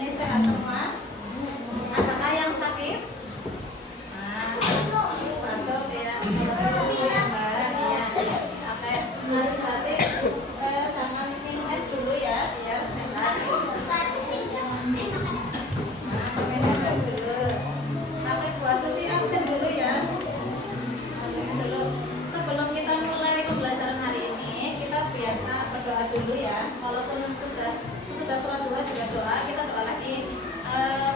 ini sehat semua? Adakah yang sakit? Nah, batuk ya. Oke, berarti jangan minum es dulu ya, biar sehat. Minum es dulu. Oke, Bu Astuti absen dulu ya. Dulu. Sebelum kita mulai pembelajaran hari ini, kita biasa berdoa dulu ya. Walaupun sudah sholat duha juga doa, kita doa lagi.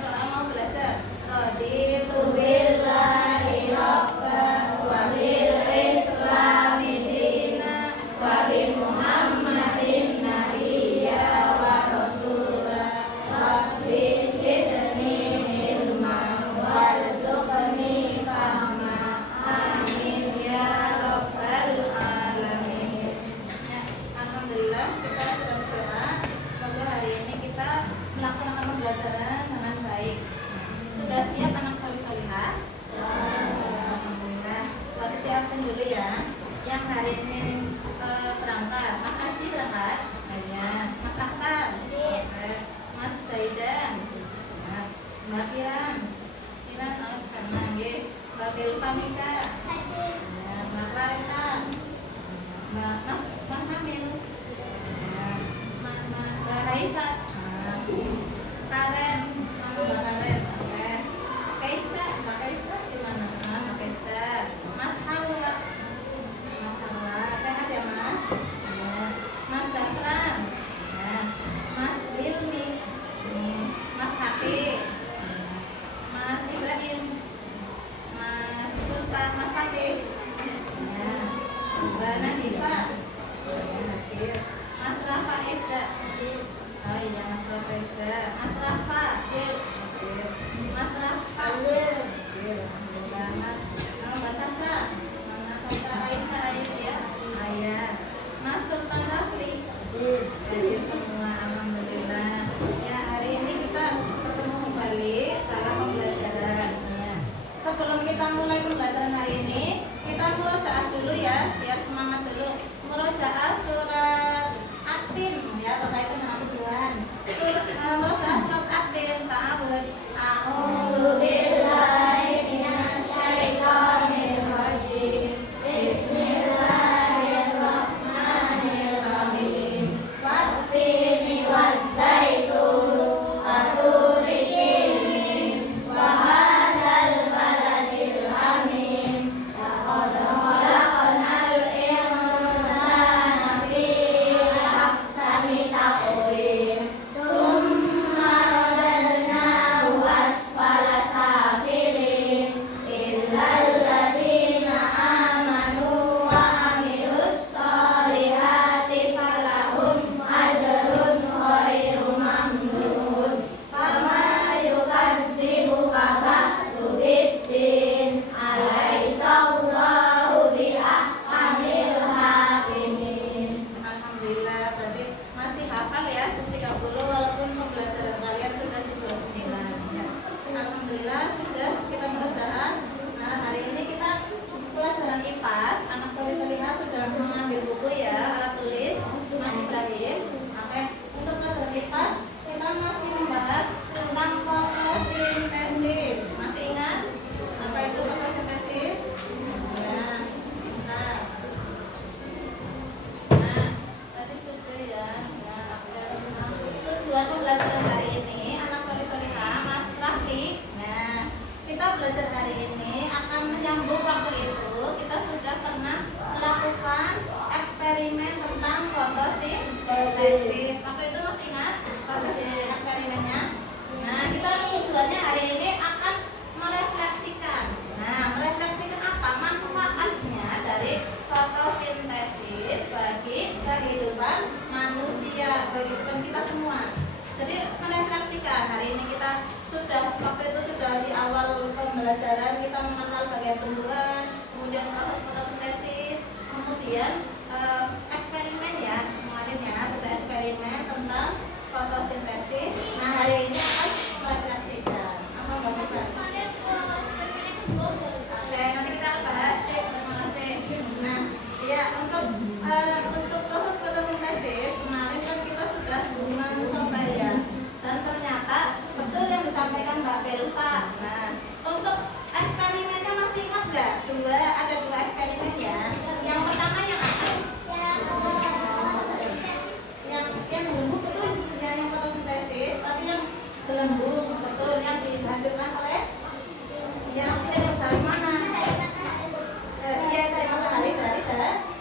Doa mau belajar. Raditu billahi rabban wa bil islami dina wa bi Muhammadin nabiyya wa rasula rabbi zidni ilma warzuqni fahma amin ya rabbal alamin. Ya, alhamdulillah kita sudah berdoa. Semoga hari ini kita melaksanakan pembelajaran dengan baik. Sudah siap anak solih-solihah? Alhamdulillah. Pasti absen dulu ya. Yang hari ini berangkat. Mas Aji berangkat? Ya. Mas Akhtar? Mas Zaidan? Mbak Kiran? Kiran kalau di sana nggih. Mbak Bilpa Mika? Mbak Clarita? Mas Hamil? Mbak Raisa? Karen? Mbak Karen? Kaisa? Mbak Kaisa gimana? Mbak Kaisa? Mas Hawa? Mas Hawa, sehat ya Mas? Mas Zafran? Mas Hilmi? Mas Hafi? Mas Ibrahim? Mas Sultan? Mas Fatih? Mbak Nadifa? Mas Rafa Eza? Oh iya Mas Rafa Eza. Mas Rafa? Mas Rafa? Alhamdulillah. Mas Mbak Caca? Mana Caca Aisyah ya? Ayah. Mas Sultan Rafli? Jadi semua alhamdulillah. Ya hari ini kita bertemu kembali dalam pembelajaran. Sebelum kita mulai pembelajaran hari ini, kita murojaah dulu ya, biar semangat dulu. Murojaah surat At-Tin ya, berkaitan dengan tuduhan. Murojaah surat At-Tin, ta'awud. A'udzu billahi minasy syaithanir rajim. Bismillahirrahmanirrahim. Wat-tini waz-zaitun wa turi sinin wa hadzal baladil amin. Laqad khalaqnal insana fi ahsani taqwim. Tsumma radadnahu asfala safilin illa alladziina aamanu wa 'amilus shalihati falahum ajrun ghairu mamnun. Faman yukadzibuka ba'du biddin alaysallahu biahkamil hakimin. Alhamdulillah, berarti masih hafal ya juz 30 walaupun pembelajaran kalian sudah juz 29 ya. Alhamdulillah sudah kita murojaah. Nah, hari ini kita pelajaran IPAS. Anak solih-solihah sudah mengambil buku ya, alat tulis Mas Ibrahim. Oke, untuk pelajaran IPAS kita masih membahas tentang fotosintesis. Masih ingat apa itu fotosintesis? Ya. Nah, tadi sudah ya. Nah, tujuan pembelajaran hari ini anak solih-solihah Mas Rafli. Nah, kita belajar hari ini akan menyambung waktu itu kita sudah pernah melakukan eksperimen tentang fotosintesis. Waktu itu masih ingat proses eksperimennya? Nah, kita tujuannya hari ini akan merefleksikan. Nah, merefleksikan apa? Manfaatnya dari fotosintesis bagi kehidupan manusia, bagi kehidupan kita semua. Jadi merefleksikan. Hari ini kita waktu itu sudah di awal pembelajaran kita mengenal bagian tumbuhan, kemudian proses fotosintesis, kemudian eksperimen ya, kemarin ya sudah eksperimen tentang fotosintesis. Nah hari ini akan merefleksikan. Apa Mbak Mika? Oke, nanti kita akan bahas. Terima kasih. Nah, ya untuk proses fotosintesis kemarin kan kita sudah mencoba ya, dan ternyata gelembung, betul, yang dihasilkan oleh yang sinar dari mana? Iya, cahaya matahari dari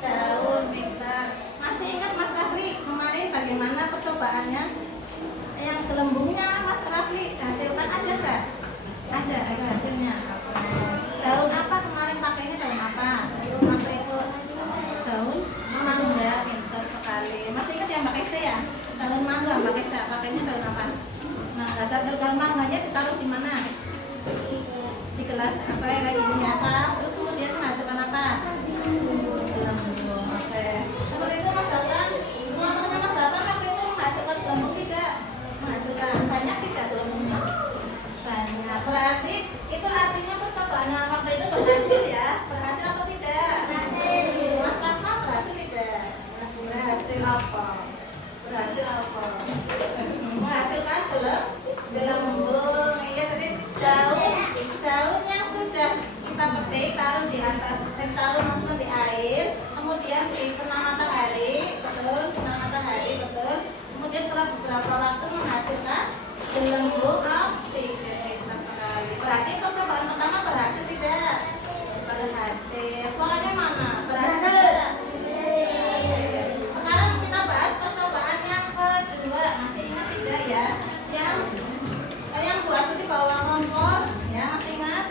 daun. Pintar. Masih ingat Mas Rafli kemarin bagaimana percobaannya? Yang gelembungnya Mas Rafli hasilkan ada nggak? Ada hasilnya. Daun apa kemarin pakainya, daun apa? Waktu itu daun mangga. Pintar sekali. Masih ingat yang pakai saya? Daun mangga pakai saya. Pakainya daun apa? Nah, daun mangganya ditaruh di mana? Di gelas apa yang lagi dinyata. Terus kemudian menghasilkan apa? Gelembung. Oke. Seperti itu Mas Zafran. Namanya Mas Zafran waktu itu menghasilkan gelembung tidak? Menghasilkan banyak tidak gelembungnya? Banyak. Berarti itu artinya percobaan waktu itu berhasil ya? Berhasil atau tidak? Berhasil. Mas Rafa berhasil tidak? Berhasil apa? Berhasil apa? Menghasilkan gelembung. Iya, jadi daun yang sudah kita petik taruh di atas, masukkan di air, kemudian dikena matahari, betul, sinar matahari, betul. Kemudian setelah beberapa waktu menghasilkan gelembung oksigen. Sekali. Berarti percobaan pertama berhasil tidak? Berhasil. Suaranya mana? Berhasil tidak? Sekarang kita bahas percobaan yang kedua. Masih ingat tidak ya? Yang buah di bawah kompor, ya masih ingat?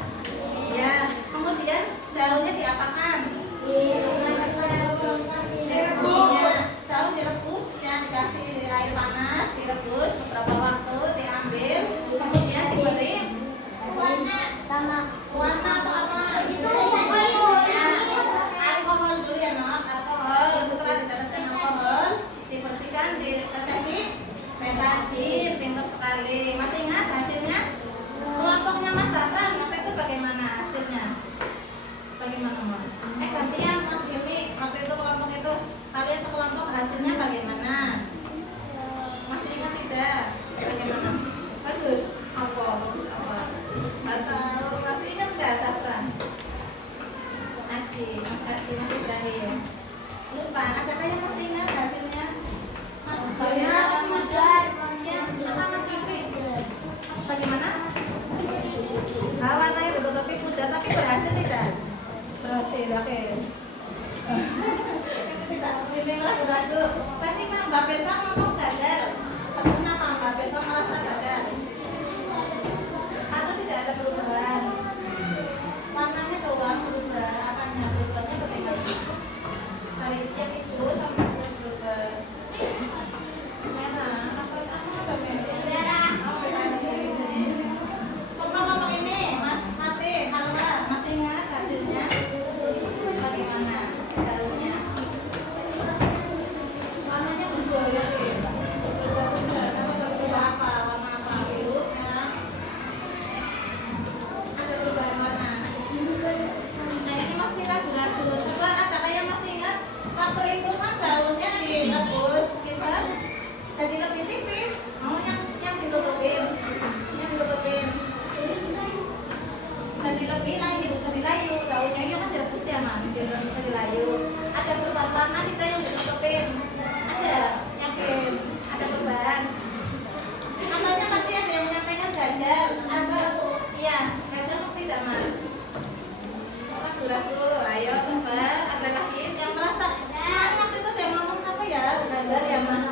Ya. Kemudian daunnya diapakan? Direbus. Daun direbus, ya dikasih air panas, direbus beberapa waktu, diambil, kemudian diberi warna atau apa? Ya, alkohol dulu ya, Nok. Alkohol. Setelah diteteskan alkohol, dibersihkan, dikasih betadin. Pintar sekali. Masih ingat hasilnya? Kelompoknya Mas Zafran waktu itu bagaimana hasilnya? Bagaimana Mas? Gantian Mas Gini. Waktu itu kelompok itu kalian sekelompok hasilnya bagaimana? Masih ingat tidak? Bagaimana? Bagus. Apa? Bagus apa? Atau masih ingat nggak Zafran? Aci, Mas Aci, Mas Ibrahim. Lupa. Adakah yang masih ingat hasilnya? Mas Ibrahim, Mas yang apa Mas Ibrahim? Bagaimana? Warnanya ditutupi pudar, tapi berhasil tidak? Berhasil, oke. Ini ragu-ragu. Berarti Mbak Belva ngomong gagal. Kenapa Mbak Belva merasa gagal? Atau tidak ada perubahan? Warnanya doang berubah, apanya berubahnya bagaimana? Dari yang hijau sampai berubah merah. Apa merah? Oh, merah. Kelompok ini, Mas Mati, Halwa, masih ingat hasilnya? Bagaimana daunnya? Warnanya berubah ya, berubah apa? Warna apa? Biru, merah? Ada perubahan warna. Nah, ini masih ragu-ragu. Coba ada yang masih ingat? Waktu itu kan daunnya direbus, gitu. Jadi lebih tipis. Mau yang ditutupin, jadi lebih layu, daunnya itu kan direbus ya Mas, jadi layu. Ada perubahan warna kita yang ditutupin, ada, yakin, ada perubahan. Katanya tadi ada yang menyampaikan gagal, apa? Iya, gagal tidak Mas? Ragu-ragu, ayo coba, ada lagi yang merasa, waktu itu yang ngomong siapa ya, gagal ya Mas?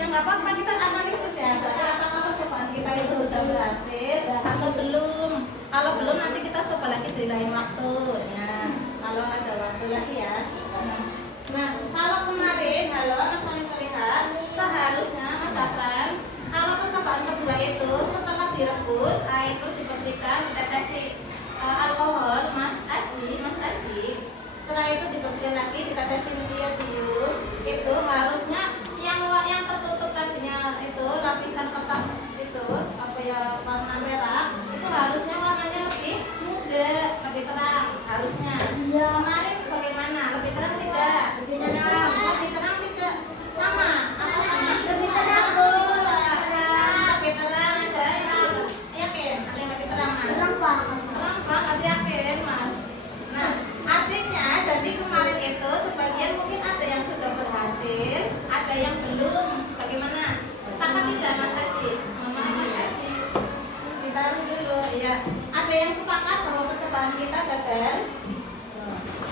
Ya nggak apa-apa, kita analisis ya, berarti apakah percobaan kita itu sudah berhasil atau belum? Kalau belum nanti kita coba lagi di lain waktu ya. Kalau ada waktu lagi ya. Nah, kalau kemarin Mas Solihat, seharusnya Mas Zafran, kalau percobaan kedua itu setelah direbus, air terus dibersihkan, kita kasih alkohol, Mas Aji. Setelah itu dibersihkan lagi, kita kasih iodium. Itu harusnya yang tertutup tadinya itu lapisan kertas itu apa ya warna merah itu harusnya warnanya lebih muda, lebih terang harusnya. Iya. Kemarin bagaimana? Lebih terang tidak? Lebih terang tidak? Sama? Apa sama? Lebih terang Bu. Lebih terang ada yang yakin? Ada yang lebih terang Mas? Terang banget yakin Mas. Nah, artinya jadi kemarin itu sebagian mungkin ada yang sudah berhasil, ada yang belum. Bagaimana? Sepakat tidak Mas Haji? Mas Haji? percobaan kita gagal.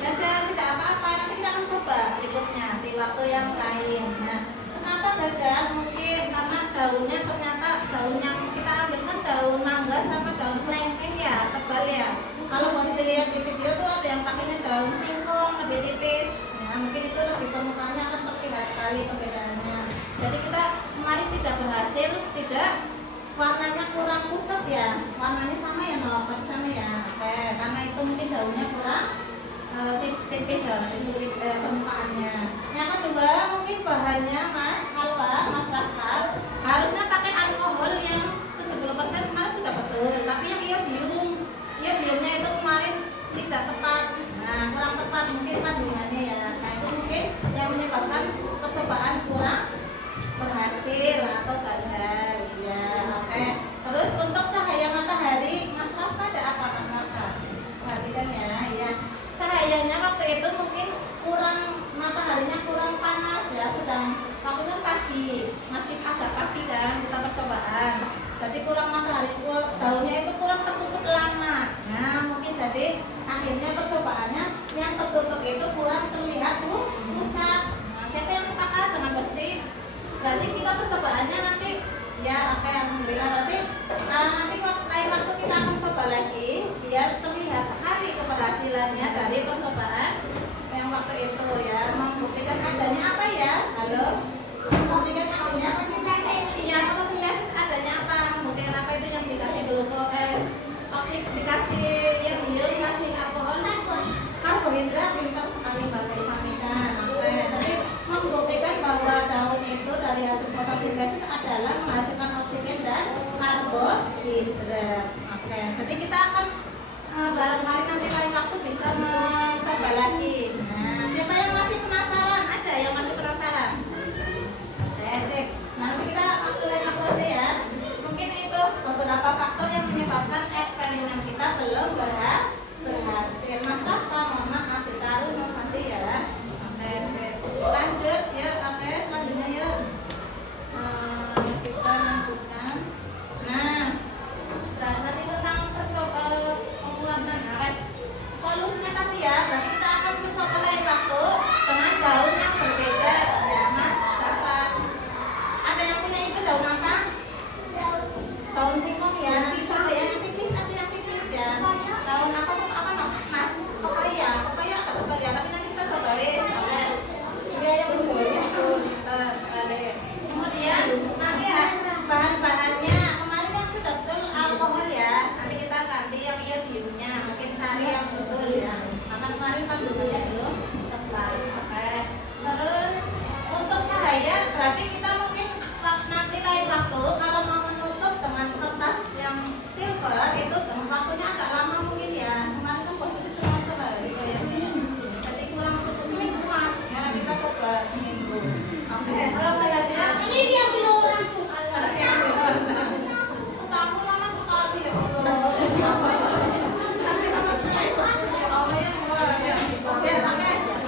Gagal tidak apa-apa, nanti kita akan coba berikutnya di waktu yang lain. Nah, kenapa gagal? Mungkin karena daunnya ternyata daun yang kita ambil kan daun mangga sama daun kelengkeng ya, tebal ya. Kalau mau dilihat di video tuh ada yang pakainya daun singkong lebih tipis. Nah, mungkin itu lebih permukaannya akan terlihat sekali perbedaannya. Jadi kita kemarin tidak berhasil, tidak warnanya kurang pucat ya, warnanya sama ya, no, sama ya. Oke, karena itu mungkin daunnya kurang tipis ya, permukaannya. Yang kedua mungkin bahannya Mas Alwa, Mas Rafal harusnya pakai alkohol yang 70% kemarin sudah betul, tapi yang iodiumnya itu kemarin tidak tepat. Nah, kurang tepat mungkin kandungannya ya. Nah, itu mungkin yang menyebabkan percobaan kurang berhasil atau gagal ya. Oke. Terus untuk cahaya matahari, Mas Rafa ada apa Mas Rafa? Perhatikan ya. Cahayanya waktu itu mungkin kurang, mataharinya kurang panas ya, sedang waktu itu pagi, masih agak pagi kan kita percobaan. Jadi kurang matahari, daunnya itu kurang tertutup lama. Nah, mungkin jadi akhirnya percobaannya yang tertutup itu kurang terlihat pucat. Nah, siapa yang sepakat dengan Gusti? Berarti kita percobaannya nanti ya, oke, alhamdulillah. Berarti nanti kok lain waktu kita akan coba lagi biar terlihat sekali keberhasilannya dari percobaan yang waktu itu ya. Membuktikan adanya apa ya? Halo? Membuktikan adanya ya, fotosintesis adanya apa? Membuktikan apa itu yang dikasih oksik, dikasih iodium, kasih alkohol, karbohidrat. Pintar sekali Mbak Rifamika. Oke, jadi membuktikan bahwa daun itu dari hasil fotosintesis adalah menghasilkan oksigen dan karbohidrat. Oke, jadi kita akan barangkali nanti lain waktu bisa mencoba lagi. Nah, siapa yang masih penasaran? Ada yang masih penasaran? Sip. Nanti kita waktu lain waktu aja ya. Mungkin itu beberapa faktor yang menyebabkan eksperimen kita belum berhasil. Mas Rafa, mohon maaf ditaruh Mas nanti ya. Oke, sip. Lanjut ya. Oke, selanjutnya yuk. Kita lanjutkan. Nah, berarti tentang pembuatan solusinya tadi ya. Berarti kita akan mencoba lain waktu dengan daun yang berbeda ya Mas Rafa. Ada yang punya itu daun apa? Daun singkong ya. Nanti coba ya, yang tipis atau yang tipis ya. Daun apa Mas? Pepaya agak tebal ya. Tapi nanti kita coba wis. Iya yang mencoba itu sekali. Kemudian nanti ya bahan-bahannya kemarin yang sudah betul alkohol ya. Nanti kita ganti yang iodiumnya. Mungkin cari yang betul ya. Karena kemarin kandungannya belum tepat. Oke. Terus untuk cahaya berarti kita mungkin nanti lain waktu kalau mau menutup dengan kertas yang silver itu waktunya agak lama mungkin ya. Kemarin kan bos itu cuma sehari kayaknya. Jadi kurang cukup seminggu Mas. Ya kita coba seminggu. Oke. Kalau sudah siap, ini dia belum rampung. Setahun lama sekali ya Allah. Oke,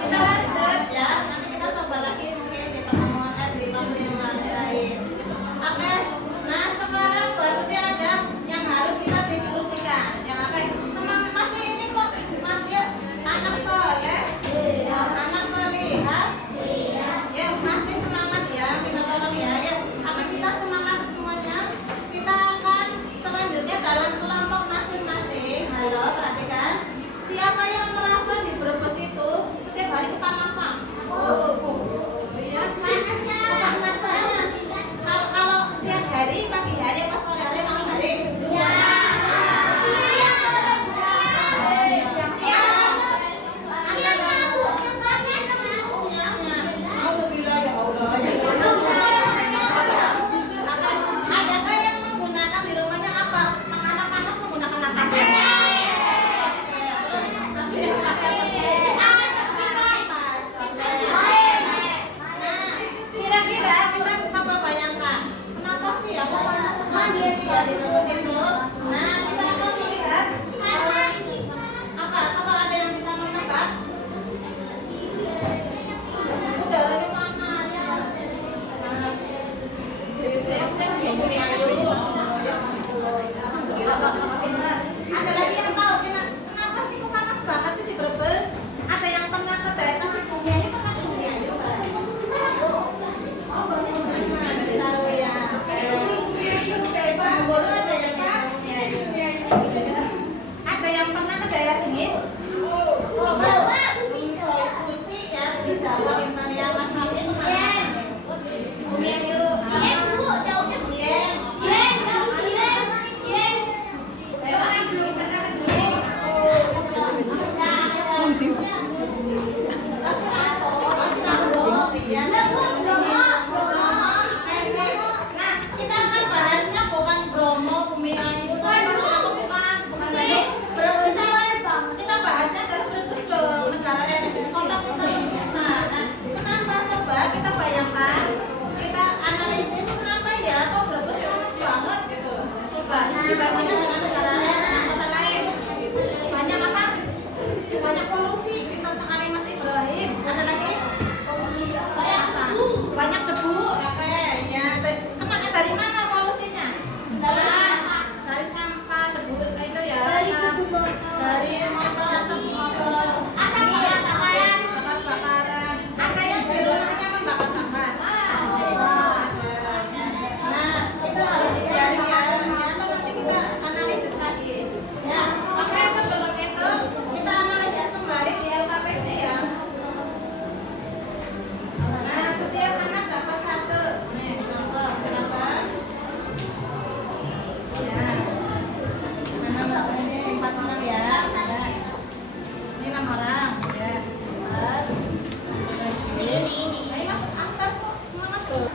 kita lanjut ya. Nanti kita coba lagi mungkin di pertemuan di waktu yang lain. Oke, nah sekarang berarti ada yang harus kita diskusikan. Yang apa? Semangat masih ini kok, Mas yuk. Anak soleh, anak solihah, yuk masih semangat ya. Kita tolong ya, yuk. Apa kita semangat semuanya? Kita akan selanjutnya dalam kelompok masing-masing. Halo, perhatikan. Siapa yang merasa di Brebes itu setiap hari kepanasan? Iya, panasnya. Kalau siang hari, pagi hari, apa sore hari, malam hari? Iya. Alhamdulillah ya Allah. Adakah yang menggunakan di rumahnya apa? Makanan panas menggunakan apa? Kira-kira kita coba bayangkan kenapa sih ya kok panas sekali ya di rumah itu. Nah, kita akan melihat apa? Coba ada yang bisa menebak? Udaranya panas. Ada lagi yang tahu kenapa dibandingkan dengan kota lain. Banyak apa? Banyak polusi. Pintar sekali Mas Ibrahim. Ada lagi? Banyak apa? Banyak debu. Apa ya? Kenanya dari mana polusinya? Dari sampah, debu itu ya. Dari motor, asap bakaran. Ada yang di rumahnya membakar sampah. Nah, itu harus dicari ya. Atau nanti kita analisis lagi. Ya, oke, sebelum itu kita analisis kembali di LKPD ya. Nah, setiap anak dapat satu. Nih, contoh, silakan. Ya. Mana Mbak? Ini 4 orang ya. Ini 6 orang. Ya. 4. Ini. Ayo masuk antar kok. Semangat tuh.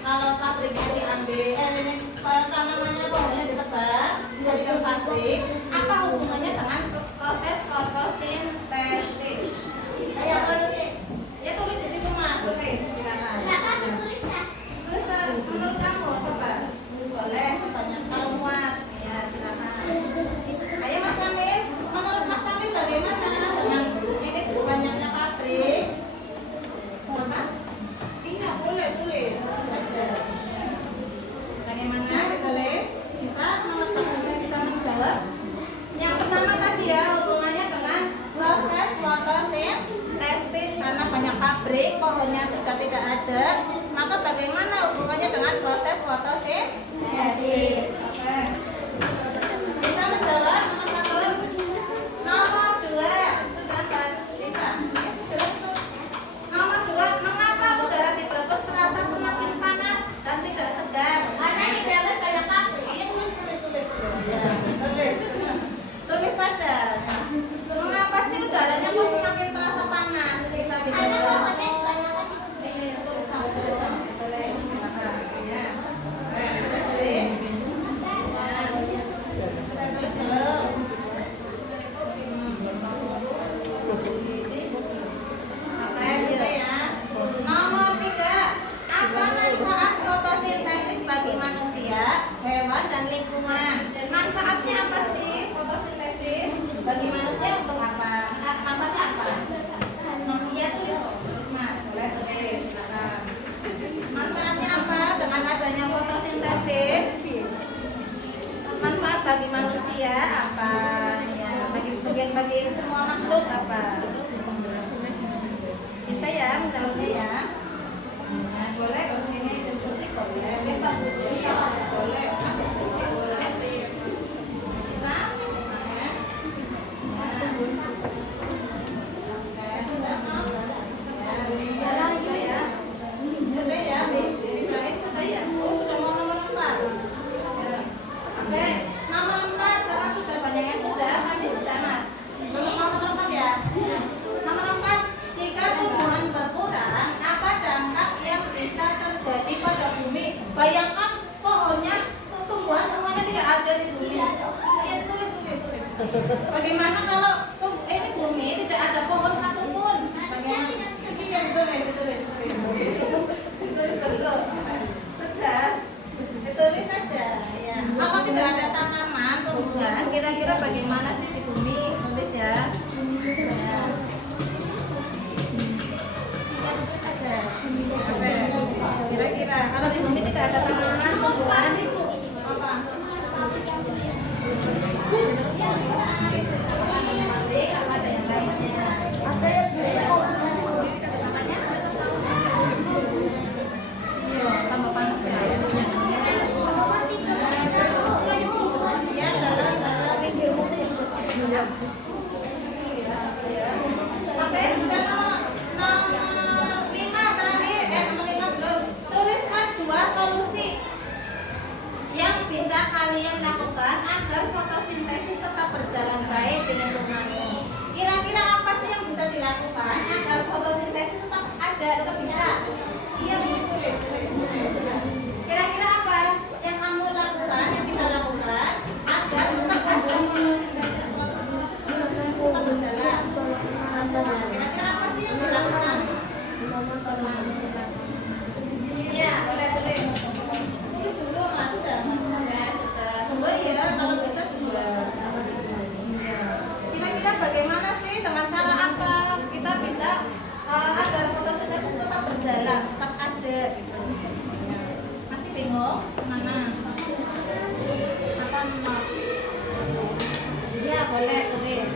Kalau pabriknya diambil, tanamannya pohonnya ditebang, dijadikan pabrik, apa hubungannya dengan proses fotosintesis? Ayo tulis. Ya tulis di situ Mas, tulis. Silakan. Kenapa tulis ya? Tulis menurut kamu coba. Boleh sebanyak kalau muat. Ya silakan. Ayo Mas Samir, menurut Mas Samir bagaimana dengan ini banyaknya pabrik? Apa? Iya boleh tulis saja. Bagaimana ditulis? Bisa menjawab? adanya fotosintesis, manfaat bagi manusia apa? Ya, bagi semua makhluk apa? Bisa ya menjawabnya ya? Nah, boleh ini diskusi boleh, bisa boleh diskusi boleh. Bisa? Bayangkan pohonnya, tumbuhan semuanya tidak ada di bumi. Tulis. Bagaimana kalau ini bumi tidak ada pohon satu pun? Bagaimana? Ditulis dulu. Sudah, ditulis saja. Ya. Kalau tidak ada tanaman, tumbuhan, kira-kira bagaimana sih di bumi? Tulis ya. Ya. Tulis saja. Kira-kira kalau di bumi tidak ada tanaman, tumbuhan, apa? Ada yang lainnya. Ada yang tambah panas ya. Oke, sudah nomor 5 terakhir, nomor 5 belum. Tuliskan 2 solusi yang bisa kalian lakukan agar fotosintesis tetap berjalan baik di lingkunganmu. Kira-kira apa sih yang bisa dilakukan agar fotosintesis tetap ada, tetap bisa? Iya, tulis. Kira-kira apa yang kamu lakukan, yang kita lakukan agar tetap ada fotosintesis tetap berjalan? Kira-kira apa sih yang dilakukan? Iya, boleh tulis. Tulis dulu, Mas. Sudah. Ya, sudah. Tunggu ya, kalau bisa dua. Kira-kira bagaimana sih, dengan cara apa kita bisa agar fotosintesis tetap berjalan, tetap ada gitu posisinya? Masih bingung? Mana? Apa mau? Ya, boleh tulis.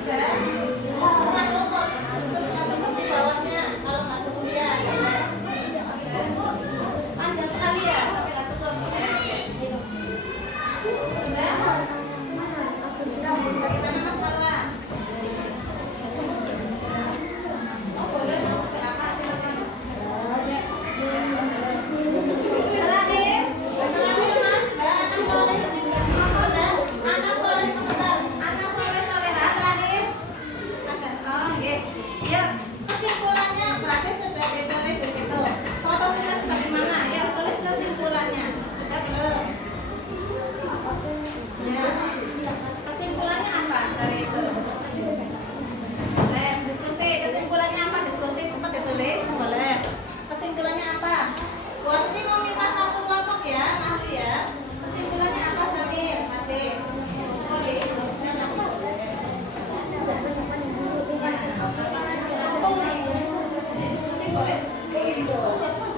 Sudah? Nggak cukup di bawahnya. Kalau nggak cukup ya, boleh. Panjang sekali ya, tapi nggak cukup. Sudah? Bagaimana Mas Marwa? Oh, boleh mau apa silakan. Terakhir Mas, anak soleh sebentar. Anak soleh soleha terakhir. Oh, oke. Ya, kesimpulannya berarti sudah ditulis di situ. Fotosintesis bagaimana? Ya, tulis kesimpulannya. Sudah belum? Ya. Kesimpulannya apa dari itu? Boleh diskusi. Kesimpulannya apa? Diskusi cepat ditulis. Boleh. Kesimpulannya apa? Buat ini mau minta satu kelompok ya, maju ya. Kesimpulannya apa Samir? Mati. Sorry. Diskusi boleh diskusi.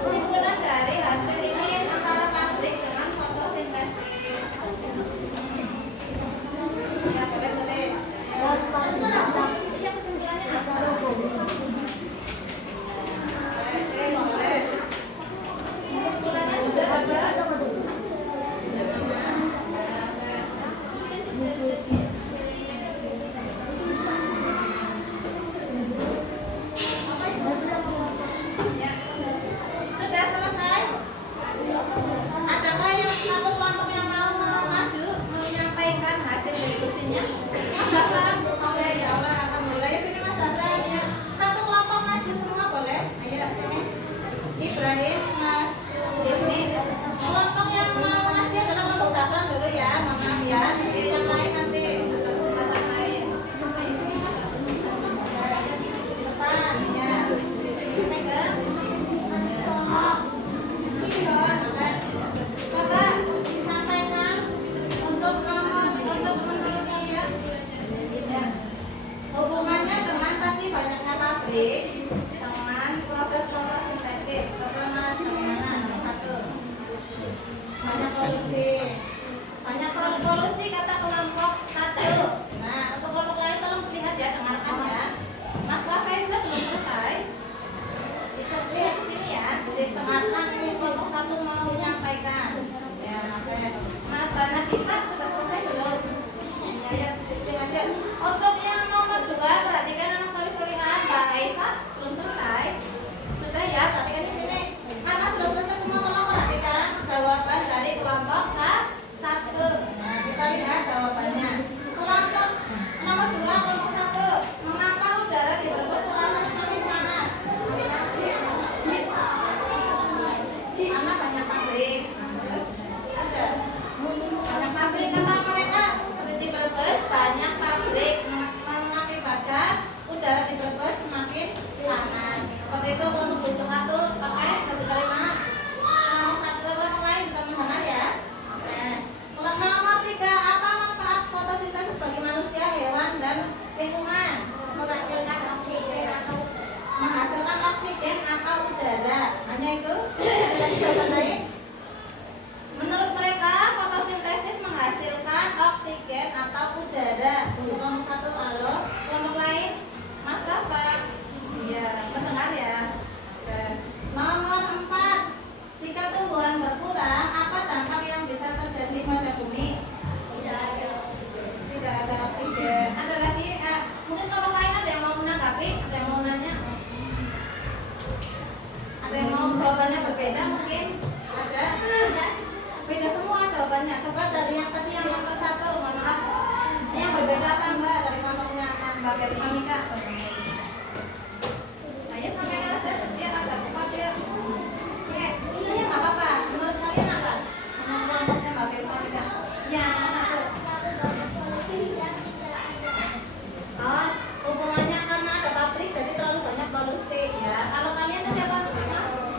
Kesimpulan dari hasil ini antara pabrik dengan fotosintesis. Ya, boleh tulis. Ya, kesimpulannya apa? Boleh. Kesimpulannya sudah ada. Ya. Sudah selesai? Adakah yang satu kelompok yang mau maju menyampaikan hasil diskusinya? Mas Abram, oke ya Allah, alhamdulillah. Ya sini Mas Abram ya. Satu kelompok maju semua boleh? Ayo sini. Ibrahim, Mas Irmi. Kelompok yang mau maju adalah kelompok Zafran dulu ya, mohon maaf ya. Yang lain nanti kesempatan lain. Ayo sini Mas. Depan ya. Pegang. Coba disampaikan untuk menurut kalian ya, hubungannya dengan tadi banyaknya pabrik sama proses fotosintesis. Coba Mas, bagaimana? Nomor 1. Banyak polusi. Banyak polusi kata kelompok 1. Nah, untuk kelompok lain tolong lihat ya, dengarkan ya. Mas Rafaisa belum selesai. Lihat di sini ya, di tengah-tengah ini kelompok 1 mau menyampaikan. Ya, oke. Mas Nafisa sudah selesai belum? Ya, lihat aja. Untuk yang nomor 2, perhatikan anak solih-solihan. Mbak Aifa belum selesai. Sudah ya, perhatikan di sini. Karena sudah selesai semua, tolong perhatikan jawaban dari kelompok 1. Nah, kita lihat jawabannya. Kelompok nomor 2, kelompok 1. Mengapa udara di Brebes terasa semakin panas? Karena banyak pabrik. Terus ada banyak pabrik kata mereka. Di Brebes banyak pabrik mengakibatkan udara di Brebes semakin panas. Seperti itu untuk bentuk 1 pakai satu kalimat. Satu orang lain bisa mendengar ya. Nomor 3, apa manfaat fotosintesis bagi manusia, hewan, dan lingkungan? Menghasilkan oksigen atau udara. Hanya itu. Ada jawaban lain? Menurut mereka fotosintesis menghasilkan oksigen atau udara. Untuk kelompok 1, halo. Kelompok lain, Mas Rafa. Iya, mendengar ya. Oke. Nomor 4, jika tumbuhan berkurang, apa dampak yang bisa terjadi pada bumi? Tidak ada oksigen. Ada lagi? Mungkin kelompok lain ada yang mau menanggapi? Ada yang mau nanya? Ada yang mau jawabannya berbeda mungkin? Ada? Beda semua jawabannya. Coba dari yang tadi yang nomor 1, mohon maaf. Yang berbeda apa Mbak dari kelompoknya Mbak dari Mamika? Ayo sampaikan aja, dia agak cepat ya. Ini nggak apa-apa. Menurut kalian apa? Menurut kelompoknya Mbak dari Mamika? Ya, nomor 1. Oh, hubungannya karena ada pabrik jadi terlalu banyak polusi ya. Kalau kalian ada apa?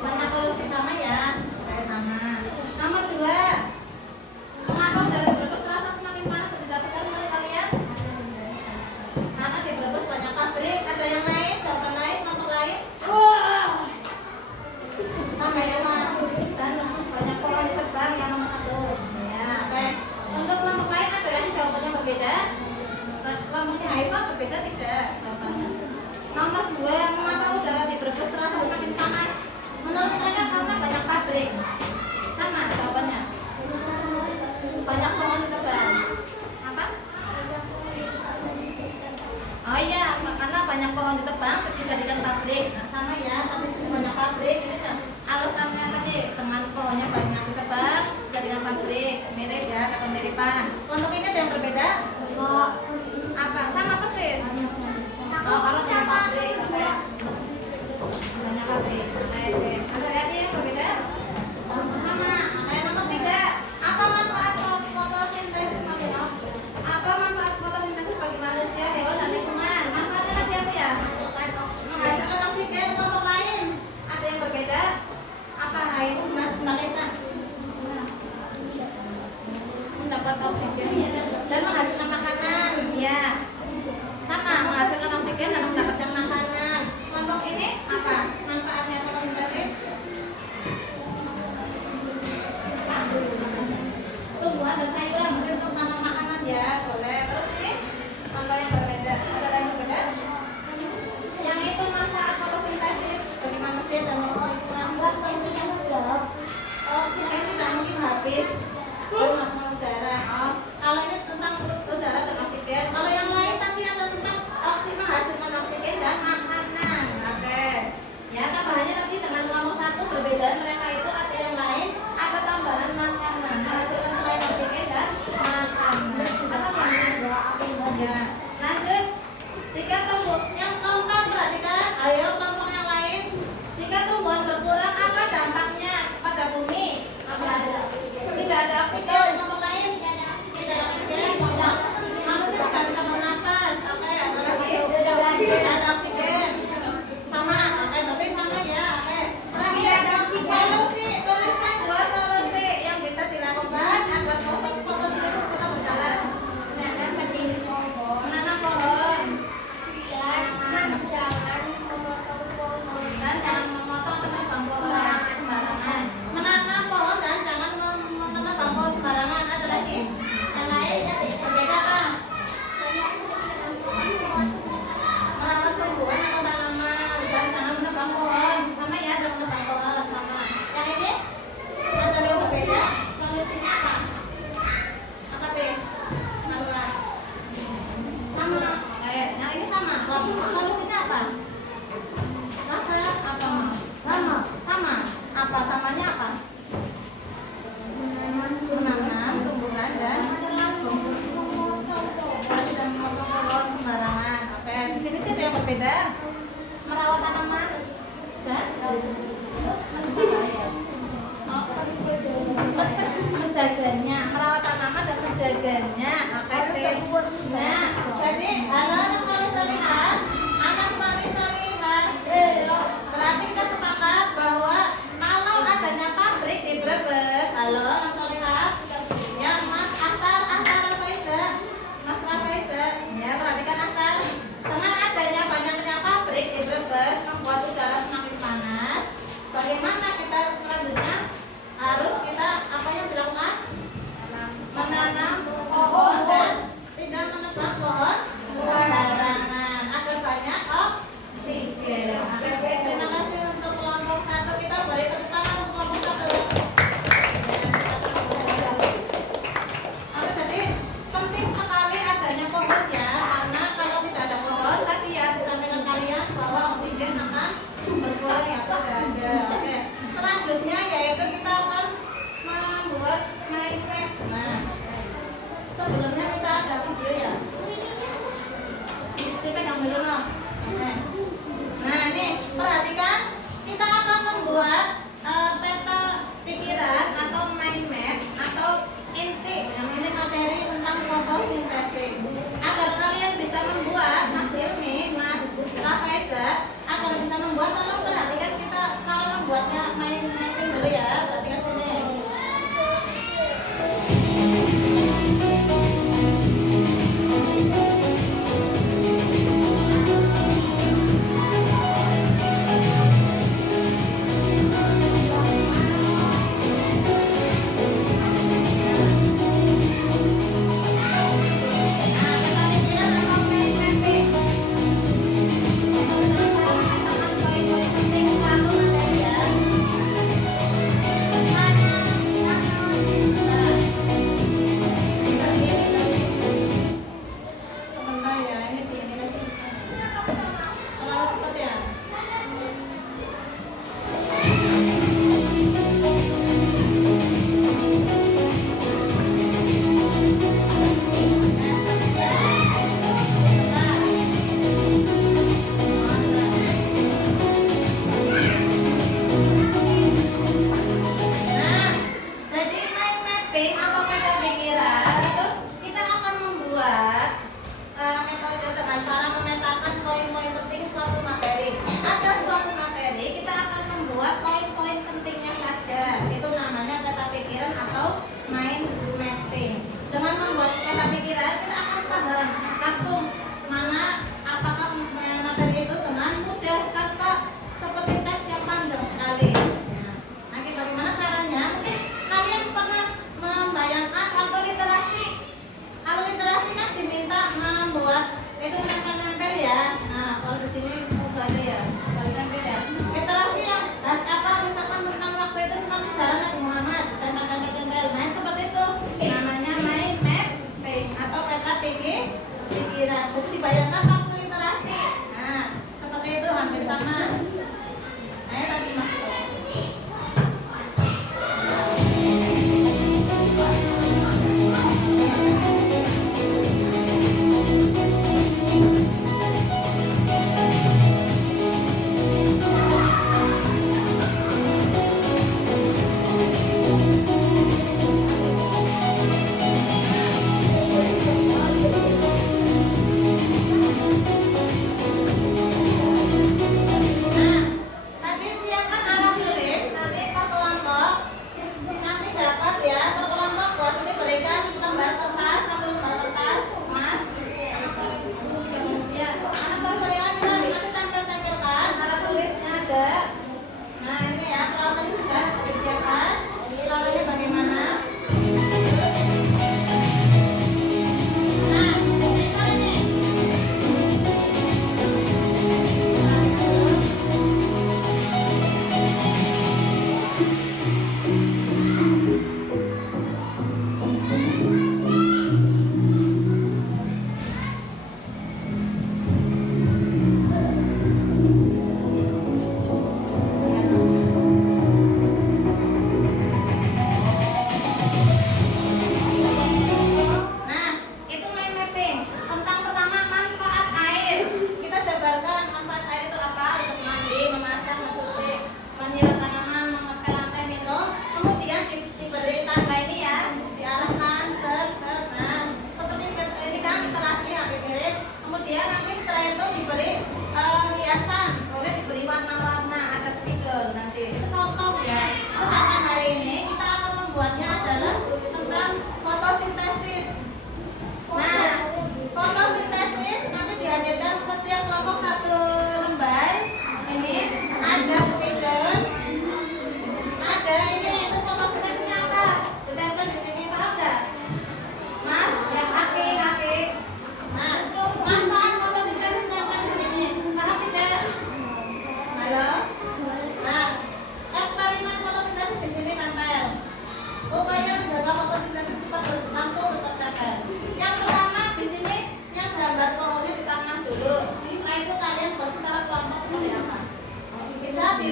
Banyak polusi sama ya? Kayak sama. Nomor 2, mengapa udara di Brebes terasa semakin panas? Dijelaskan menurut kalian? Karena di Brebes banyak pabrik. Ada yang lain? Jawaban lain? Nomor lain? Sama ya Mas. Dan banyak pohon ditebang yang nomor 1. Ya, oke. Untuk kelompok lain ada yang jawabannya berbeda? Kelompoknya Haifa berbeda tidak jawabannya? Nomor 2, mengapa udara di Brebes terasa semakin panas? Menurut mereka karena banyak pabrik. Sama jawabannya. Banyak pohon ditebang. Apa? Oh iya, karena banyak pohon ditebang dijadikan pabrik. Nah, sama ya, tapi banyak pabrik. Alasannya tadi teman pohonnya banyak ditebang dijadikan pabrik. Mirip ya, kemiripan. Kelompok ini ada yang berbeda? Apa? Sama persis. Oh, kalau banyak pabrik, banyak pabrik. Ada lagi yang berbeda? Sama. Kayak nomor 3. Apa manfaat fotosintesis bagi Apa manfaat fotosintesis bagi manusia, hewan, dan lingkungan? Manfaatnya tadi apa ya? membuat udara semakin panas. Bagaimana kita selanjutnya? Harus kita apa yang dilakukan? Menanam pohon dan tidak menebang pohon sembarangan agar banyak oksigen. Oke, terima kasih untuk kelompok 1. Kita beri tepuk tangan untuk kelompok 1. Jadi penting sekali adanya pohon ya, karena kalau tidak ada pohon tadi ya disampaikan kalian bahwa oksigen akan berkurang atau tidak ada. Oke, selanjutnya yaitu kita akan membuat mind map. Nah, sebelumnya kita ada video ya. Kita pegang dulu no. Nah ini perhatikan, kita akan membuat peta pikiran atau mind map atau inti yang ini materi tentang fotosintesis agar kalian bisa membuat. Mas Ilmi, Mas Rafaiza agar bisa membuat, tolong perhatikan kita cara membuatnya mapping dulu ya. Perhatikan sini.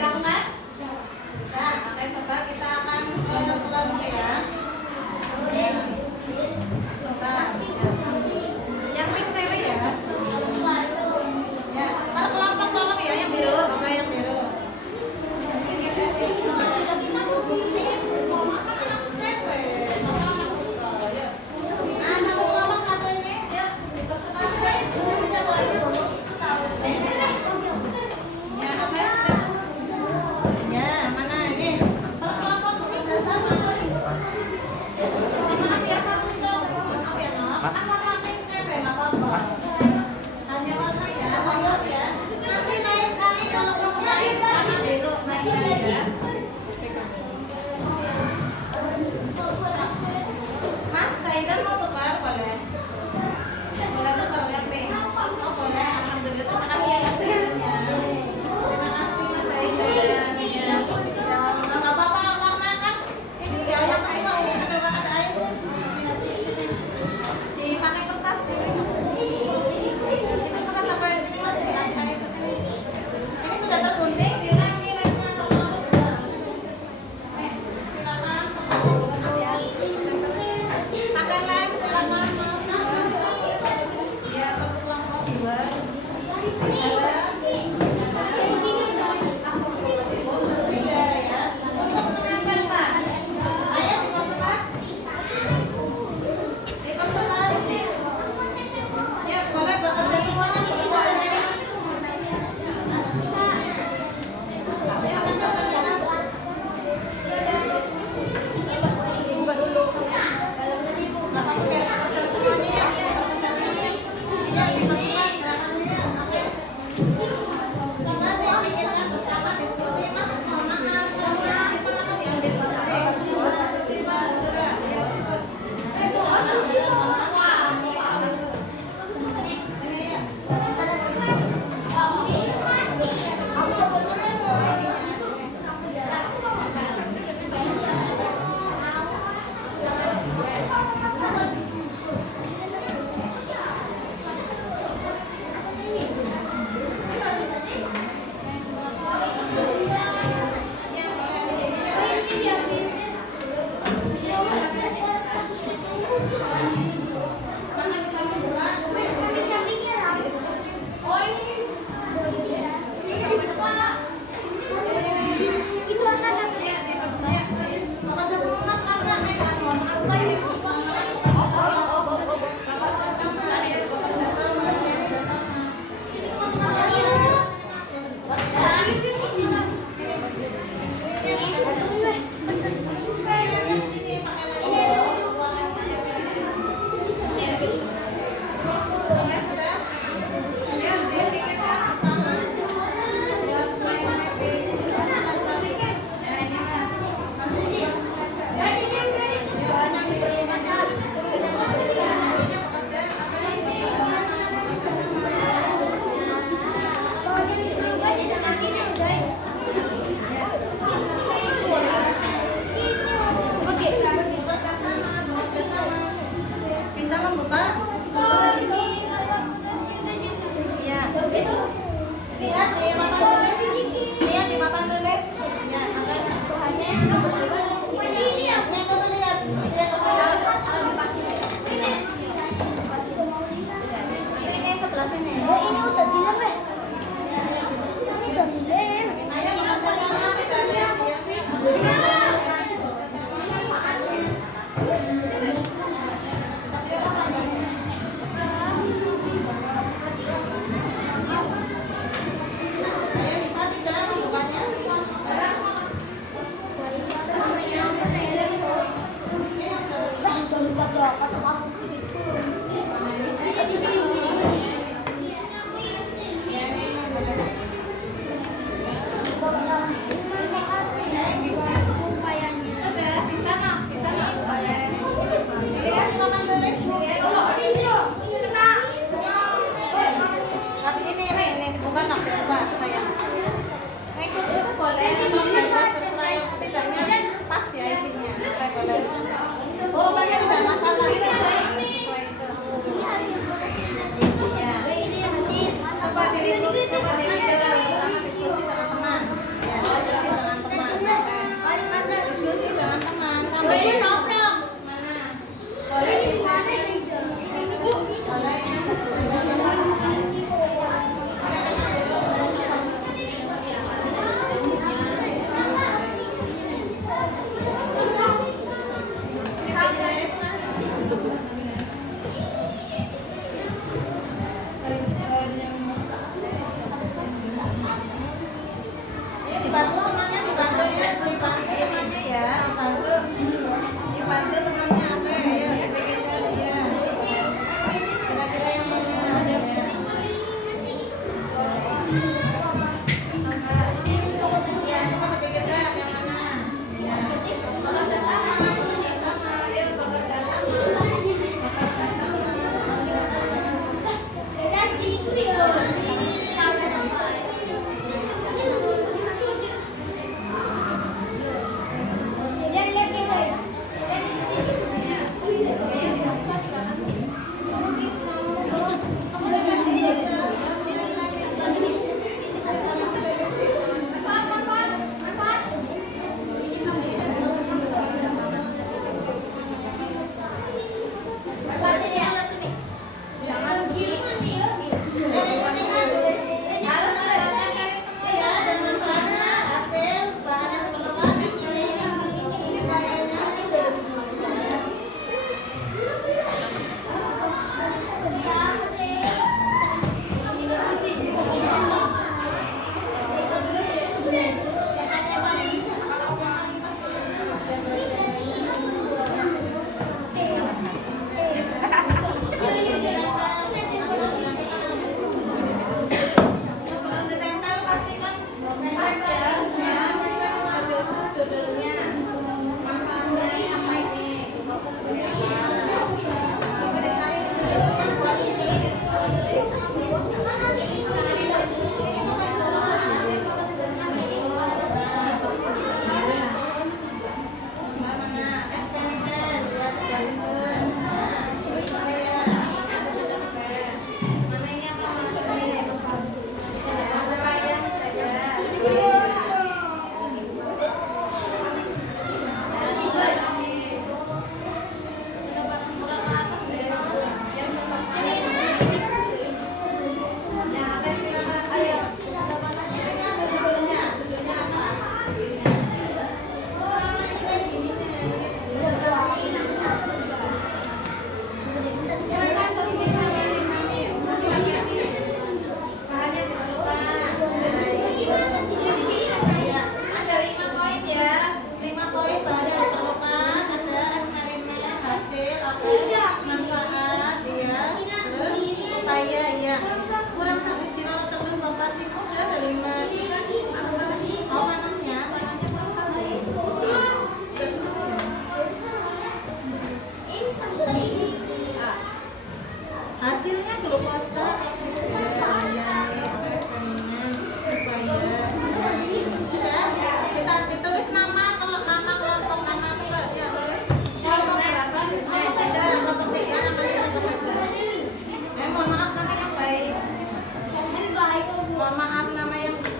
dilakukan? Bisa. Oke, coba kita akan ulang ya. Coba. Yang pink cewek ya. Ya, para kelompok tolong ya yang biru. Apa yang biru?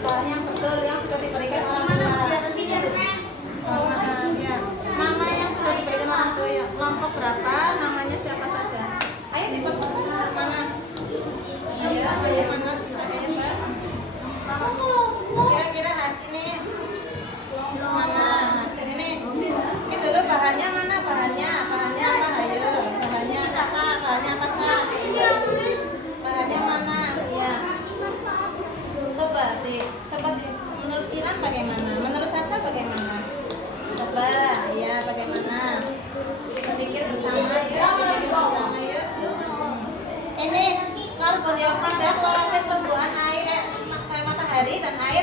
Bahan yang betul yang sudah diberikan orang tua. Ya. Nama yang sudah diberikan orang tua ya. Kelompok berapa? Namanya siapa saja? Ayo dipercepat. Mana? Ayo mana bisa ya Mbak? Kira-kira hasilnya mana? Hasil ini. Ini dulu bahannya mana? Bahannya apa? Ayo. Bahannya Caca. Bahannya apa Caca? Bahannya mana? Ya. Coba menurut Iran bagaimana? Menurut Caca bagaimana? Coba, ya bagaimana? Kita pikir bersama ya. Ini karbon dioksida, klorofil, tumbuhan, air, matahari dan air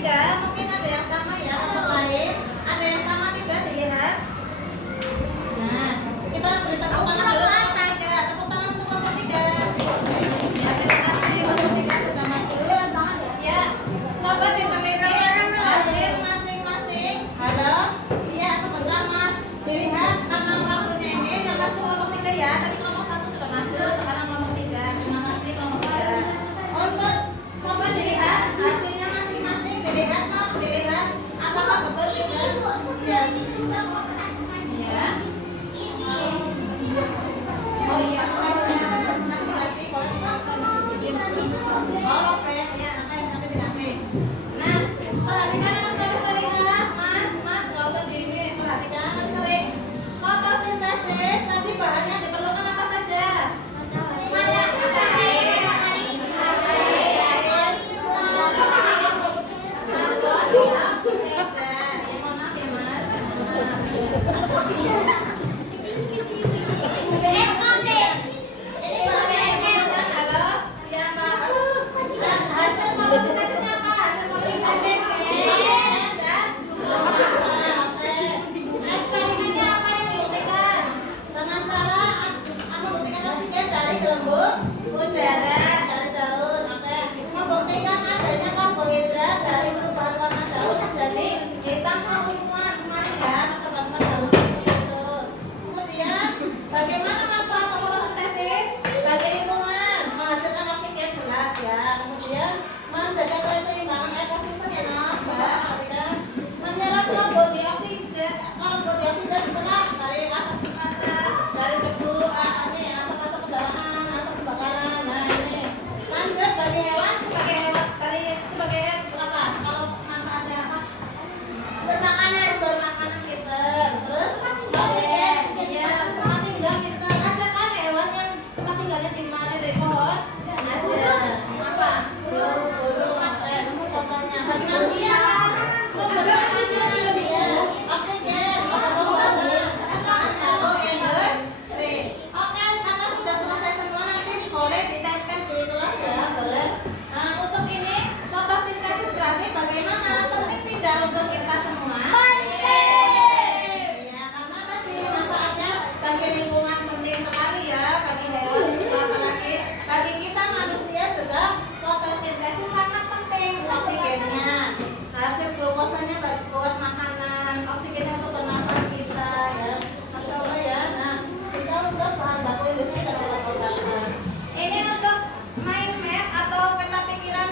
tiga mungkin ada yang sama ya atau lain? Ada yang sama tidak dilihat? Nah, kita beri tepuk tangan dulu untuk kelompok tiga. Tepuk tangan untuk kelompok tiga. Ya, terima kasih kelompok tiga sudah maju. Ya, coba diteliti hasil masing-masing. Halo? Iya, sebentar Mas. Dilihat karena waktunya ini yang maju kelompok tiga ya. Tadi kelompok satu sudah maju, sekarang kelompok tiga. Terima kasih kelompok tiga. Untuk coba dilihat hasilnya masing-masing. Dilihat, Nok. Dilihat apakah betul juga? Ya. Ya. Oh iya, nanti boleh oh, oke, ya, nanti. Nah, perhatikan anak soleh-solehah, Mas, nggak usah diini, perhatikan anak soleh. Fotosintesis, tadi bahannya diperlukan apa saja? Udara dari daun, oke. Membuktikan adanya karbohidrat dari perubahan warna daun menjadi hitam keunguan. Kemarin ya, teman-teman harus seperti itu. Kemudian, bagaimana manfaat fotosintesis bagi lingkungan? Menghasilkan oksigen jelas ya. Kemudian, menjaga keseimbangan ekosistem ya, Nak. Perhatikan. Menyerap karbon dioksida diserap dari asap asap, dari debu, asap-asap kendaraan, asap kebakaran. Nah ini lanjut bagi hewan sebagai apa? Kalau manfaatnya apa? Bermakanan kita. Terus sebagai tempat tinggal kita. Ada kan hewan yang tempat tinggalnya di mana, dari pohon? Ada. Apa? Burung. Contohnya bagi manusia sumber oksigen dia, oksigen, oke, karena sudah selesai semua nanti boleh ditempel di kelas ya, boleh. Nah, untuk ini fotosintesis berarti bagaimana? Penting tidak untuk kita semua? Penting. Ya, karena tadi manfaatnya bagi lingkungan penting sekali ya, bagi hewan apalagi bagi kita manusia juga fotosintesis sangat penting. Oksigennya, hasil glukosanya buat makanan, oksigennya untuk bernafas kita ya. Masya Allah ya. Nah, bisa untuk bahan baku industri dan obat-obatan. Ini untuk mind map atau peta pikiran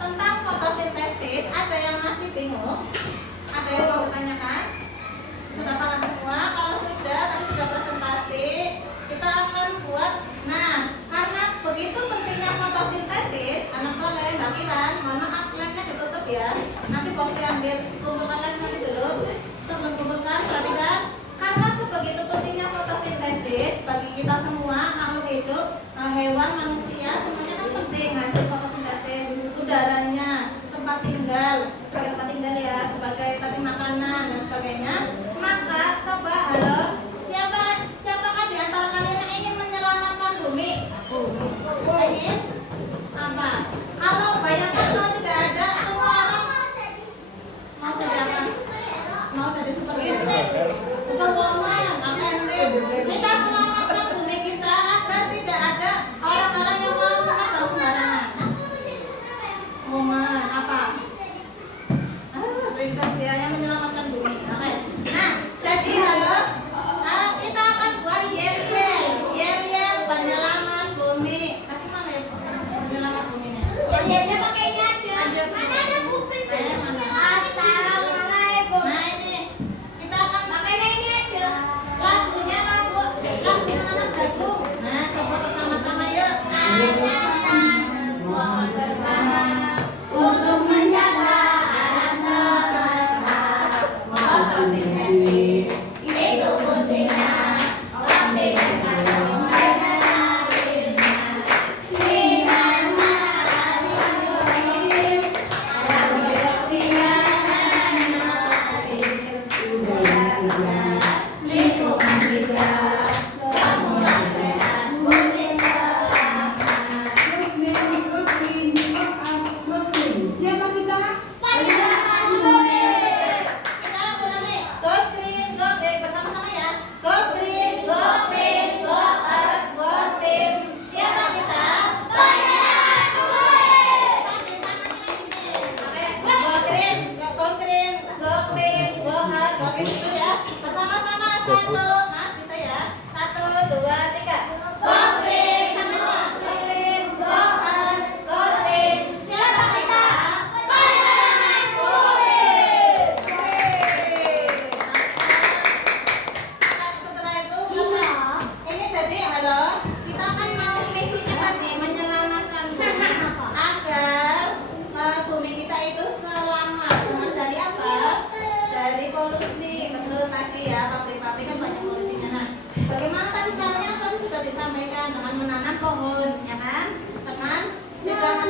tentang fotosintesis. Ada yang masih bingung? Ada yang mau ditanyakan? Sudah paham semua? Kalau sudah, tadi sudah presentasi, kita akan buat. Nah, karena begitu pentingnya fotosintesis, anak soleh, Mbak Kiran, mohon maaf, labnya ditutup ya. Nanti bos diambil, kumpulkan lagi nanti dulu. Sebelum kumpulkan, perhatikan. Karena sebegitu pentingnya fotosintesis bagi kita semua, makhluk hidup, hewan, manusia, semuanya kan penting hasil fotosintesis. Udaranya, tempat tinggal, sebagai tempat tinggal ya, sebagai tadi makanan dan sebagainya. Maka coba, halo, siapakah di antara kalian yang ingin menyelamatkan bumi? Aku. Ingin? Apa? Kalau bayangkan kalau tidak ada, semua orang mau jadi apa? Mau jadi superwoman, apa sih? Kita selamatkan bumi kita agar tidak ada orang-orang yang mau atau sembarangan. Woman, apa? Princess ya, yang menyelamatkan bumi. Oke. Nah, jadi halo, kita akan buat yel-yel penyelamat bumi. Tapi mana ya penyelamat buminya? Yel-yelnya pakai ini aja. Mana ada Bu Princess? Assalamualaikum. Nah ini kita akan pakai ini aja. Lagunya lagu anak jagung. Nah coba bersama-sama yuk. Bersama untuk menjaga alam semesta. Fotosintesis itu kuncinya. Oksigen karbon dan airnya. Sinar matahari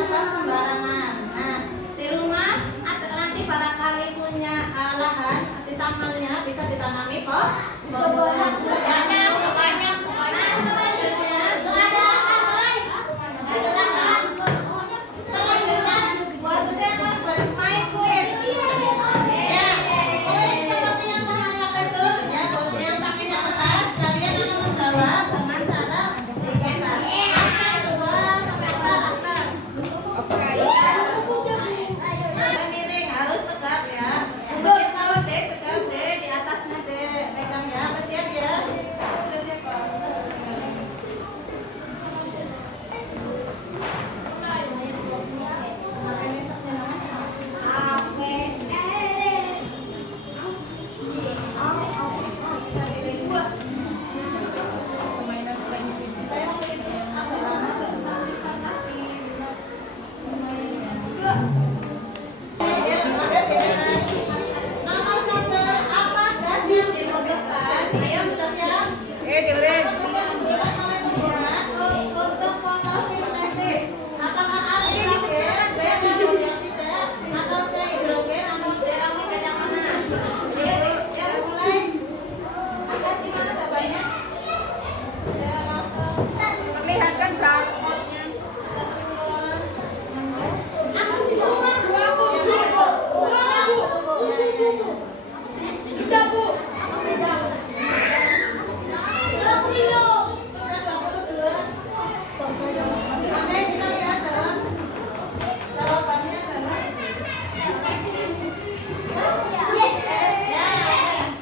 buang sembarangan. Nah, di rumah nanti barangkali punya lahan di tamannya bisa ditanami pohon. Banyak, banyak. Nah, selanjutnya ada lahan. Selanjutnya buat kita akan bermain kuis. Ya, kuis seperti yang teman waktu itu. Ya, buat yang pakainya kertas, kalian akan menjawab dengan cara dicetak. Angka 2 sampai akar. Miring harus tegak ya. Mungkin kalau D juga D di atasnya D pegang ya. Siap ya? Sudah siap Pak? Nomor 1 apa gas yang dibutuhkan? Ayo sudah siap? Diurin. Dibutuhkan oleh tumbuhan untuk fotosintesis. Apakah A nitrogen, B karbon dioksida, atau C hidrogen, atau D oksigen yang mana? Ya mulai. Angkat di mana jawabannya? Ya langsung. Perlihatkan barcode-nya. Sudah 10 orang. Sudah 22. Oke, kita lihat jawabannya adalah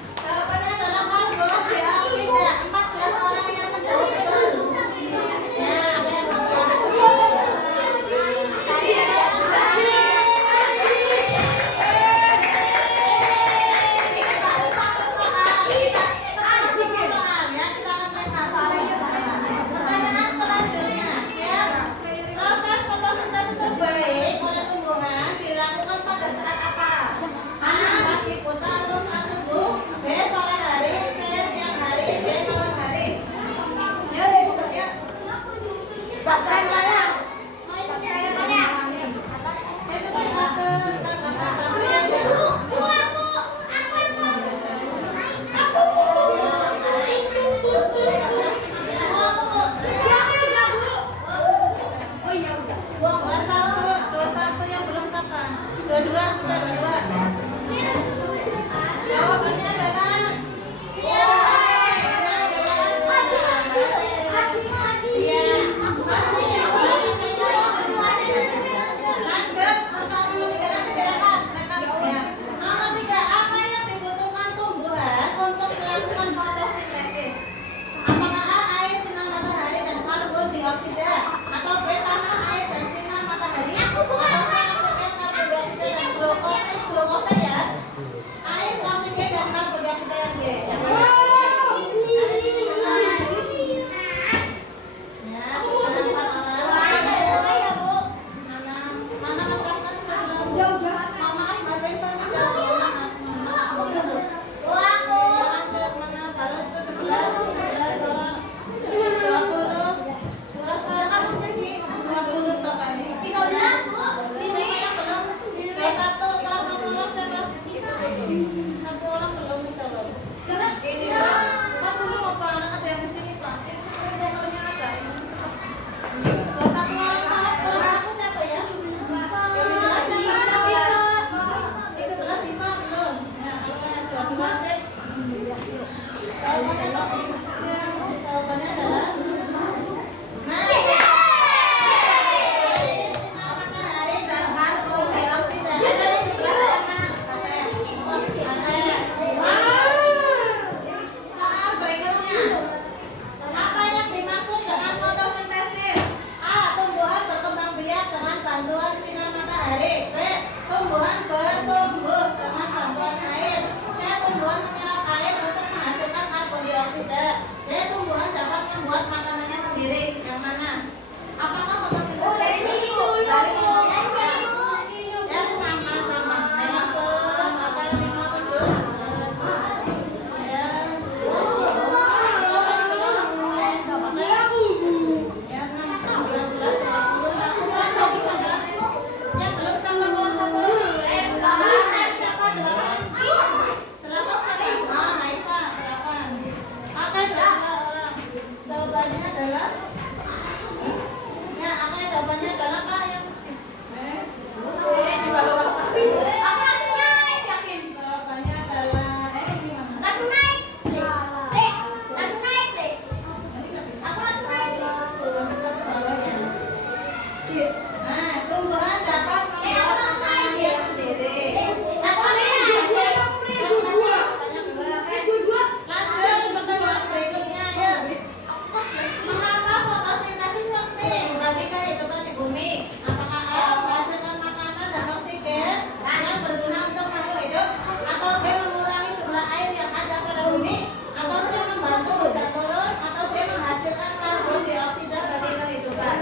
jawabannya adalah karbon dioksida. 14 orang yang menjawab betul. Ya, ini baru satu soal. Setelah 10 soal ya, kita akan lihat pertanyaan selanjutnya. Siap? Proses fotosintesis terbaik oleh tumbuhan dilakukan pada saat apa? A. Pagi buta atau saat subuh. B. Sore hari. C. Siang hari. D. Malam hari. Ya, dibuka ya. Sasar layar. Saya coba satu tanggapan yang dulu. Dua satu yang belum siapa? Dua sudah 22. Jawabannya adalah lanjut persoalan nomor 3 nanti silakan. Nomor 3, apa yang dibutuhkan tumbuhan untuk melakukan fotosintesis? Apakah A. Air, sinar matahari, dan karbon dioksida, atau B. tanah, air, dan sinar matahari, atau C. oksigen, karbon dioksida, dan glukosa ya? Air, oksigen, dan karbon dioksida yang D. Yang mana? Ada di sini mana? Ya, sudah 4 orang. Mana Mas Raffa sudah belum? Mama, Mbak Ben, Pak Nidal, aku. Lanjut, mana? Baru 17 orang. 20, 20 coba nih. 13, Bu. Siapa yang belum? 21, kalau satu orang siapa? Satu orang belum menjawab. Ini Pak. Pak tunggu mau Pak, anak ada yang di sini Pak. Screensavernya ada. 21 orang Pak. Kurang satu siapa ya? 17 siapa? 17 Diva belum. Ya, kalau yang 22 sih. Jawabannya adalah matahari dan karbon dioksida. Soal berikutnya, apa yang dimaksud dengan fotosintesis? A. Tumbuhan berkembang biak dengan bantuan sinar matahari. B. Tumbuhan bertumbuh dengan bantuan air. C. Tumbuhan menyerap air untuk menghasilkan karbon dioksida. D. Tumbuhan dapat membuat makanannya sendiri. Yang mana? Apakah fotosintesis? Dari sini dulu. Yang sama-sama. Langsung apa yang 57? Ya, 16, 21. Nah, tumbuhan dapat membuat makanannya sendiri. Lanjut pertanyaan berikutnya ya. Mengapa fotosintesis penting bagi kehidupan di bumi? Apakah A. Menghasilkan makanan dan oksigen yang berguna untuk makhluk hidup, atau B. Mengurangi jumlah air yang ada pada bumi, atau C. Membantu hujan turun, atau D. Menghasilkan karbon dioksida bagi kehidupan?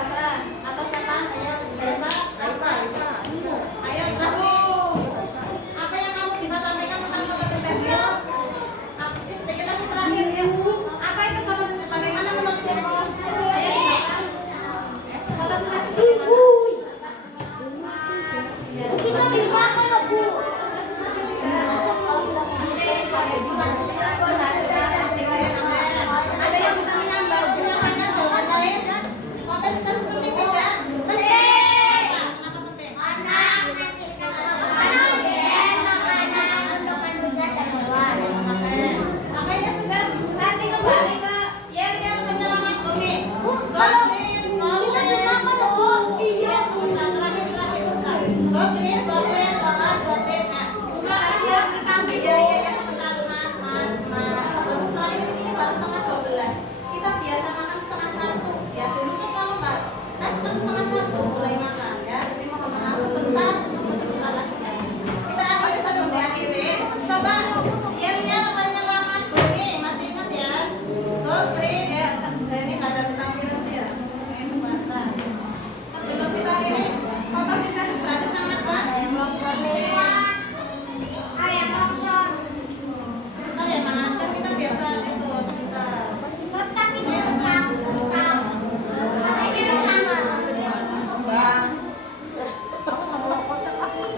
Hasan atau siapa? Ayo, Raifa. Ayo, Raffi. Apa yang kamu bisa sampaikan tentang fotosintesnya? Sedikit lagi terakhir ya. Apa itu fotosintesis? Bagaimana menurut kamu? Ayo, silakan. Fotosintesis bagaimana? Kita di mana ya, Bu? Ada yang bisa menambah jawabannya jawaban lain? Fotosintesa penting tidak? Penting. Kenapa penting? Karena menghasilkan oksigen, makanan untuk manusia dan hewan. Makanya sudah nanti kembali ke yel-yel penyelamat bumi. Bu, Goblin, kita goblin. makan loh, Bu. Iya, sebentar, terakhir sebentar. Goblin, goblin, doa, goblin. Nah, terima kasih ya. Iya, sebentar, Mas. Setelah ini baru setengah 12. Kita biasa makan setengah 1. Ya, dulu kan kalau nggak, setengah 1 mulai makan ya. Jadi mohon maaf sebentar, tunggu sebentar lagi ya. Kita akhiri sebelum diakhiri. Coba yel-yel penyelamat bumi, masih ingat ya? Goblin ya. Ini nggak ada tampilan sih ya. Oke, sebentar. Sebelum kita akhiri, fotosintesis berarti sangat kan? Area longsor. Sebentar ya Mas, kan kita biasa itu sebentar. Tapi dia rekam. Ini rekaman. Bang.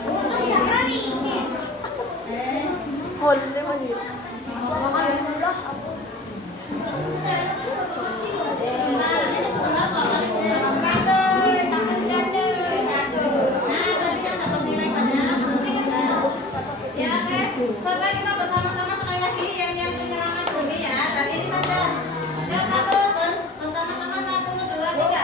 Untuk siapa nih? Sebentar, ini sebentar kok. Nah, tadi yang dapat nilai banyak. Ya, oke. Coba kita bersama-sama sekali lagi yang penyelamat bumi ya. Dari ini saja. Ya, satu, bersama-sama 1, 2, 3.